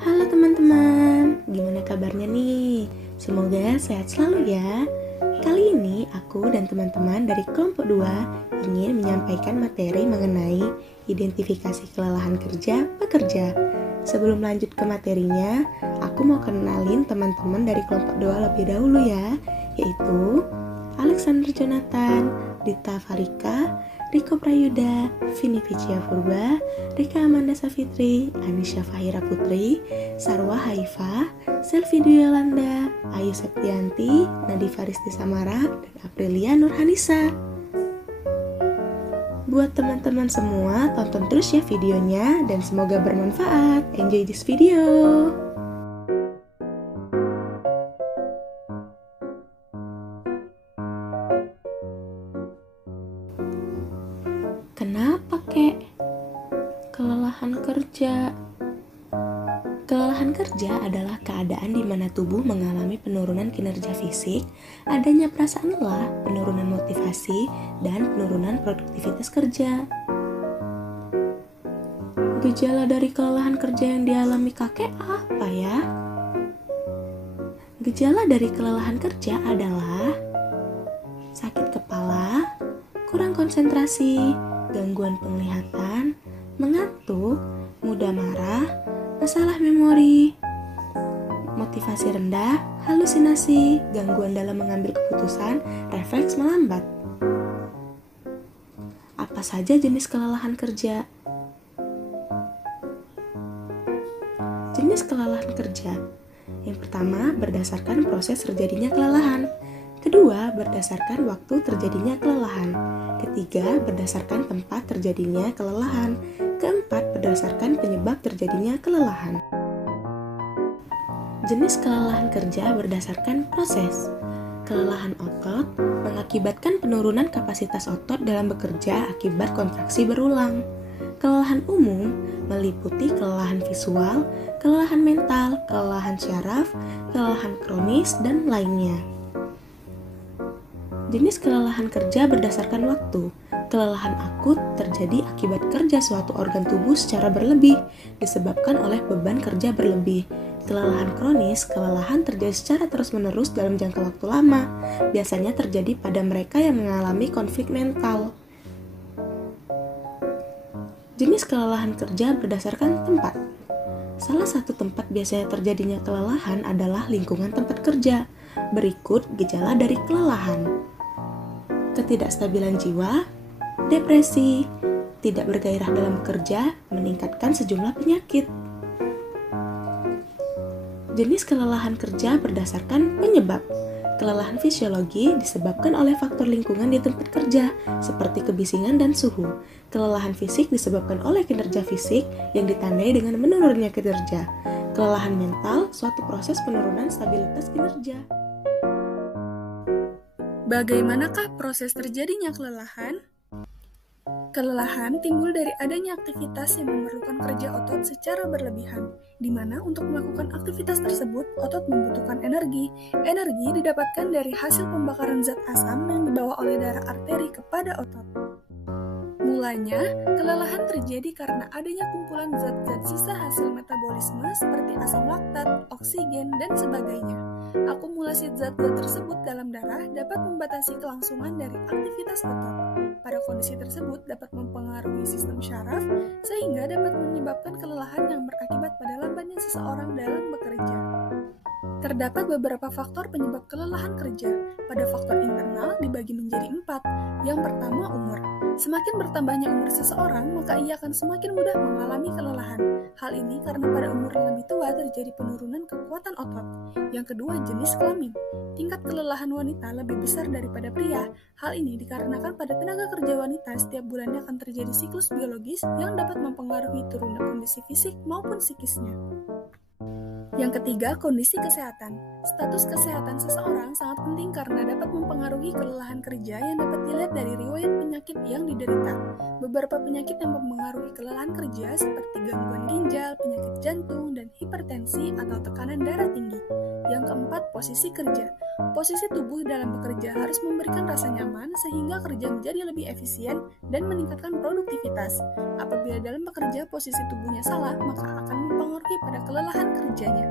Halo teman-teman, gimana kabarnya nih? Semoga sehat selalu ya. Kali ini aku dan teman-teman dari kelompok 2 ingin menyampaikan materi mengenai identifikasi kelelahan kerja pekerja. Sebelum lanjut ke materinya, aku mau kenalin teman-teman dari kelompok 2 lebih dahulu ya, yaitu Alexander Jonathan, Dita Farika, Riko Prayuda, Vini Vicia Purba, Rika Amanda Safitri, Anisha Fahira Putri, Sarwa Haifa, Selvi Dwi Yolanda, Ayu Septianti, Nadifa Risti Samara, dan Aprilia Nurhanisa. Buat teman-teman semua, tonton terus ya videonya dan semoga bermanfaat. Enjoy this video! Kenapa, kek? Kelelahan kerja. Kelelahan kerja adalah keadaan di mana tubuh mengalami penurunan kinerja fisik, adanya perasaan lelah, penurunan motivasi, dan penurunan produktivitas kerja. Gejala dari kelelahan kerja yang dialami kakek apa ya? Gejala dari kelelahan kerja adalah sakit kepala, kurang konsentrasi, gangguan penglihatan, mengantuk, mudah marah, masalah memori, motivasi rendah, halusinasi, gangguan dalam mengambil keputusan, refleks melambat. Apa saja jenis kelelahan kerja? Jenis kelelahan kerja. Yang pertama, berdasarkan proses terjadinya kelelahan. Kedua, berdasarkan waktu terjadinya kelelahan. Ketiga, berdasarkan tempat terjadinya kelelahan. Keempat, berdasarkan penyebab terjadinya kelelahan. Jenis kelelahan kerja berdasarkan proses. Kelelahan otot mengakibatkan penurunan kapasitas otot dalam bekerja akibat kontraksi berulang. Kelelahan umum meliputi kelelahan visual, kelelahan mental, kelelahan syaraf, kelelahan kronis, dan lainnya. Jenis kelelahan kerja berdasarkan waktu. Kelelahan akut terjadi akibat kerja suatu organ tubuh secara berlebih, disebabkan oleh beban kerja berlebih. Kelelahan kronis, kelelahan terjadi secara terus-menerus dalam jangka waktu lama, biasanya terjadi pada mereka yang mengalami konflik mental. Jenis kelelahan kerja berdasarkan tempat. Salah satu tempat biasanya terjadinya kelelahan adalah lingkungan tempat kerja. Berikut gejala dari kelelahan. Ketidakstabilan jiwa, depresi, tidak bergairah dalam bekerja, meningkatkan sejumlah penyakit. Jenis kelelahan kerja berdasarkan penyebab. Kelelahan fisiologi disebabkan oleh faktor lingkungan di tempat kerja, seperti kebisingan dan suhu. Kelelahan fisik disebabkan oleh kinerja fisik yang ditandai dengan menurunnya kinerja. Kelelahan mental, suatu proses penurunan stabilitas kinerja. Bagaimanakah proses terjadinya kelelahan? Kelelahan timbul dari adanya aktivitas yang memerlukan kerja otot secara berlebihan, di mana untuk melakukan aktivitas tersebut, otot membutuhkan energi. Energi didapatkan dari hasil pembakaran zat asam yang dibawa oleh darah arteri kepada otot. Mulanya, kelelahan terjadi karena adanya kumpulan zat-zat sisa hasil metabolisme seperti asam laktat, oksigen, dan sebagainya. Akumulasi zat-zat tersebut dalam darah dapat membatasi kelangsungan dari aktivitas otot. Pada kondisi tersebut dapat mempengaruhi sistem syaraf sehingga dapat menyebabkan kelelahan yang berakibat pada lambatnya seseorang dalam bekerja. Terdapat beberapa faktor penyebab kelelahan kerja. Pada faktor internal dibagi menjadi 4. Yang pertama, umur. Semakin bertambahnya umur seseorang, maka ia akan semakin mudah mengalami kelelahan. Hal ini karena pada umur yang lebih tua terjadi penurunan kekuatan otot. Yang kedua, jenis kelamin. Tingkat kelelahan wanita lebih besar daripada pria. Hal ini dikarenakan pada tenaga kerja wanita setiap bulannya akan terjadi siklus biologis yang dapat mempengaruhi turunnya kondisi fisik maupun psikisnya. Yang ketiga, kondisi kesehatan. Status kesehatan seseorang sangat penting karena dapat mempengaruhi kelelahan kerja yang dapat dilihat dari riwayat penyakit yang diderita. Beberapa penyakit yang mempengaruhi kelelahan kerja seperti gangguan ginjal, penyakit jantung, dan hipertensi hipertensi atau tekanan darah tinggi. Yang keempat, posisi kerja. Posisi tubuh dalam bekerja harus memberikan rasa nyaman sehingga kerja menjadi lebih efisien dan meningkatkan produktivitas. Apabila dalam bekerja posisi tubuhnya salah, maka akan mempengaruhi pada kelelahan kerjanya.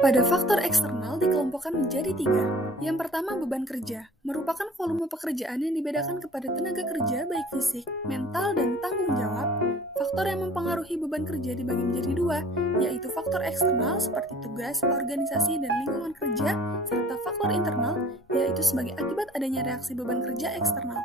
Pada faktor eksternal dikelompokkan menjadi 3. Yang pertama, beban kerja, merupakan volume pekerjaan yang dibedakan kepada tenaga kerja baik fisik, mental, dan tanggung jawab. Faktor yang mempengaruhi beban kerja dibagi menjadi 2, yaitu faktor eksternal seperti tugas, organisasi, dan lingkungan kerja, serta faktor internal, yaitu sebagai akibat adanya reaksi beban kerja eksternal.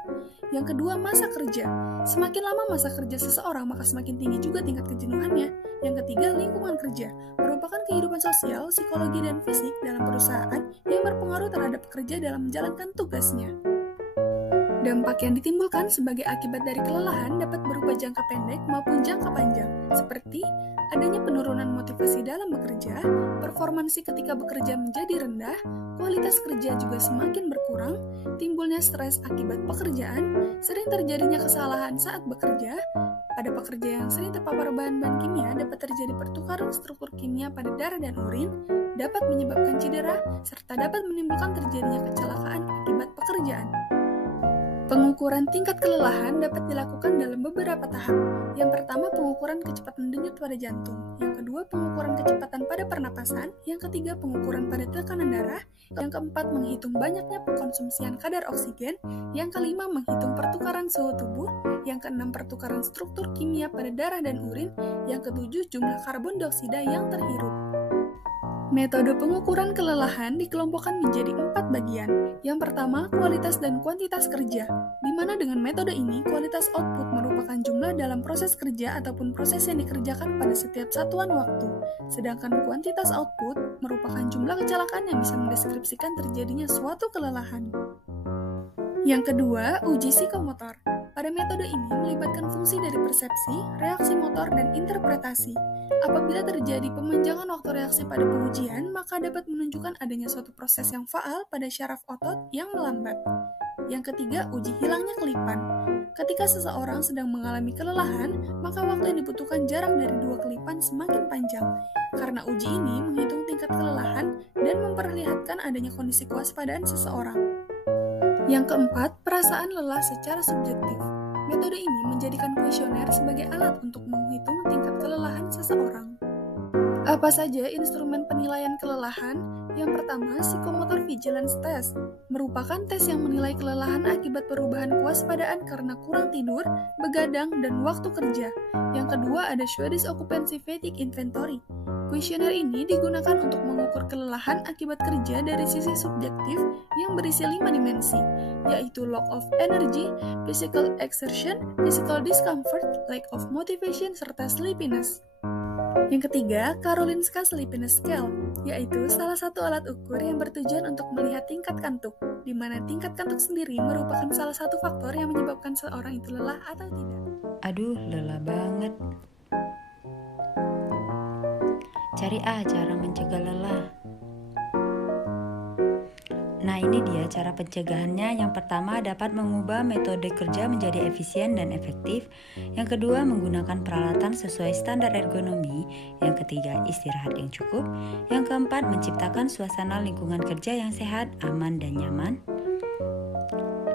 Yang kedua, masa kerja. Semakin lama masa kerja seseorang, maka semakin tinggi juga tingkat kejenuhannya. Yang ketiga, lingkungan kerja, merupakan kehidupan sosial, psikologi, dan fisik dalam perusahaan yang berpengaruh terhadap pekerja dalam menjalankan tugasnya. Dampak yang ditimbulkan sebagai akibat dari kelelahan dapat berupa jangka pendek maupun jangka panjang, seperti adanya penurunan motivasi dalam bekerja, performansi ketika bekerja menjadi rendah, kualitas kerja juga semakin berkurang, timbulnya stres akibat pekerjaan, sering terjadinya kesalahan saat bekerja. Pada pekerja yang sering terpapar bahan-bahan kimia dapat terjadi pertukaran struktur kimia pada darah dan urin, dapat menyebabkan cedera, serta dapat menimbulkan terjadinya kecelakaan akibat pekerjaan. Pengukuran tingkat kelelahan dapat dilakukan dalam beberapa tahap. Yang pertama, pengukuran kecepatan denyut pada jantung. Yang kedua, pengukuran kecepatan pada pernapasan. Yang ketiga, pengukuran pada tekanan darah. Yang keempat, menghitung banyaknya pengkonsumsian kadar oksigen. Yang kelima, menghitung pertukaran suhu tubuh. Yang keenam, pertukaran struktur kimia pada darah dan urin. Yang ketujuh, jumlah karbon dioksida yang terhirup. Metode pengukuran kelelahan dikelompokkan menjadi 4 bagian. Yang pertama, kualitas dan kuantitas kerja, di mana dengan metode ini kualitas output merupakan jumlah dalam proses kerja ataupun proses yang dikerjakan pada setiap satuan waktu. Sedangkan kuantitas output merupakan jumlah kecelakaan yang bisa mendeskripsikan terjadinya suatu kelelahan. Yang kedua, uji psikomotor. Pada metode ini melibatkan fungsi dari persepsi, reaksi motor, dan interpretasi. Apabila terjadi pemanjangan waktu reaksi pada pengujian, maka dapat menunjukkan adanya suatu proses yang faal pada syaraf otot yang melambat. Yang ketiga, uji hilangnya kelipan. Ketika seseorang sedang mengalami kelelahan, maka waktu yang dibutuhkan jarak dari 2 kelipan semakin panjang. Karena uji ini menghitung tingkat kelelahan dan memperlihatkan adanya kondisi kewaspadaan seseorang. Yang keempat, perasaan lelah secara subjektif. Metode ini menjadikan kuesioner sebagai alat untuk menghitung tingkat kelelahan seseorang. Apa saja instrumen penilaian kelelahan? Yang pertama, Psychomotor Vigilance Test, merupakan tes yang menilai kelelahan akibat perubahan kewaspadaan karena kurang tidur, begadang, dan waktu kerja. Yang kedua ada Swedish Occupancy Fatigue Inventory. Kuesioner ini digunakan untuk mengukur kelelahan akibat kerja dari sisi subjektif yang berisi 5 dimensi, yaitu lack of energy, physical exertion, physical discomfort, lack of motivation, serta sleepiness. Yang ketiga, Karolinska Sleepiness Scale, yaitu salah satu alat ukur yang bertujuan untuk melihat tingkat kantuk, di mana tingkat kantuk sendiri merupakan salah satu faktor yang menyebabkan seorang itu lelah atau tidak. Aduh, lelah banget. Cari cara mencegah lelah. Nah, ini dia cara pencegahannya. Yang pertama, dapat mengubah metode kerja menjadi efisien dan efektif. Yang kedua, menggunakan peralatan sesuai standar ergonomi. Yang ketiga, istirahat yang cukup. Yang keempat, menciptakan suasana lingkungan kerja yang sehat, aman, dan nyaman.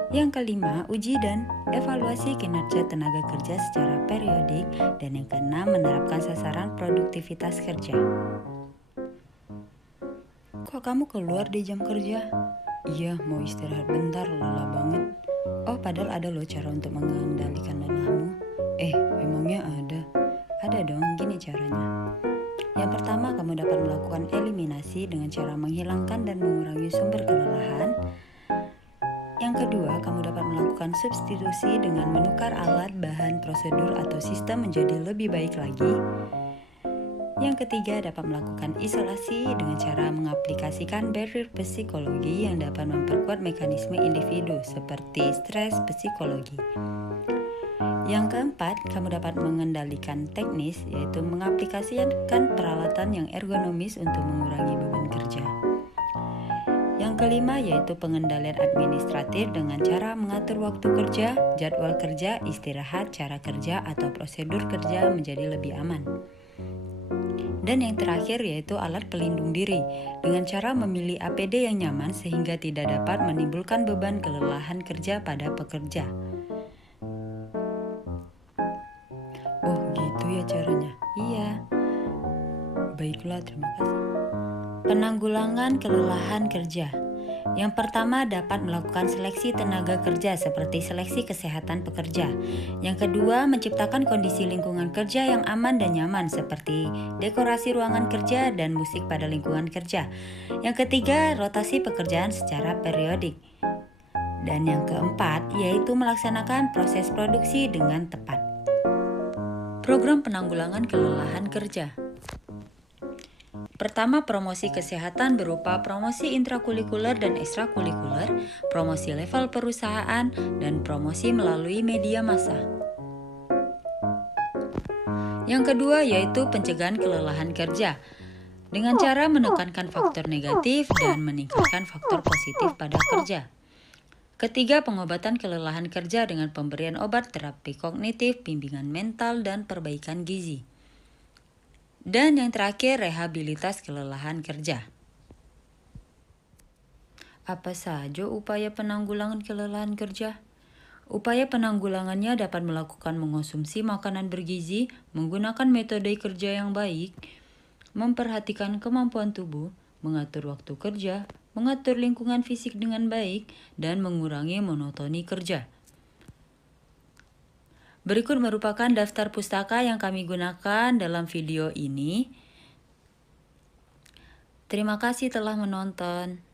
Yang kelima, uji dan evaluasi kinerja tenaga kerja secara periodik. Dan yang keenam, menerapkan sasaran produktivitas kerja. Kok kamu keluar di jam kerja? Iya, mau istirahat bentar, lelah banget. Oh, padahal ada loh cara untuk mengendalikan lelahmu. Emangnya ada? Ada dong, gini caranya. Yang pertama, kamu dapat melakukan eliminasi dengan cara menghilangkan dan mengurangi sumber kelelahan. Yang kedua, kamu dapat melakukan substitusi dengan menukar alat, bahan, prosedur, atau sistem menjadi lebih baik lagi. Yang ketiga, dapat melakukan isolasi dengan cara mengaplikasikan barrier psikologi yang dapat memperkuat mekanisme individu seperti stres psikologi. Yang keempat, kamu dapat mengendalikan teknis, yaitu mengaplikasikan peralatan yang ergonomis untuk mengurangi beban kerja. Yang kelima, yaitu pengendalian administratif dengan cara mengatur waktu kerja, jadwal kerja, istirahat, cara kerja, atau prosedur kerja menjadi lebih aman. Dan yang terakhir yaitu alat pelindung diri, dengan cara memilih APD yang nyaman sehingga tidak dapat menimbulkan beban kelelahan kerja pada pekerja. Oh gitu ya caranya? Iya. Baiklah, terima kasih. Penanggulangan kelelahan kerja. Yang pertama dapat melakukan seleksi tenaga kerja seperti seleksi kesehatan pekerja. Yang kedua menciptakan kondisi lingkungan kerja yang aman dan nyaman seperti dekorasi ruangan kerja dan musik pada lingkungan kerja. Yang ketiga rotasi pekerjaan secara periodik. Dan yang keempat yaitu melaksanakan proses produksi dengan tepat. Program penanggulangan kelelahan kerja. Pertama, promosi kesehatan berupa promosi intrakurikuler dan ekstrakurikuler, promosi level perusahaan, dan promosi melalui media massa. Yang kedua yaitu pencegahan kelelahan kerja, dengan cara menekankan faktor negatif dan meningkatkan faktor positif pada kerja. Ketiga, pengobatan kelelahan kerja dengan pemberian obat terapi kognitif, bimbingan mental, dan perbaikan gizi. Dan yang terakhir, rehabilitas kelelahan kerja. Apa saja upaya penanggulangan kelelahan kerja? Upaya penanggulangannya dapat melakukan mengonsumsi makanan bergizi, menggunakan metode kerja yang baik, memperhatikan kemampuan tubuh, mengatur waktu kerja, mengatur lingkungan fisik dengan baik, dan mengurangi monotoni kerja. Berikut merupakan daftar pustaka yang kami gunakan dalam video ini. Terima kasih telah menonton.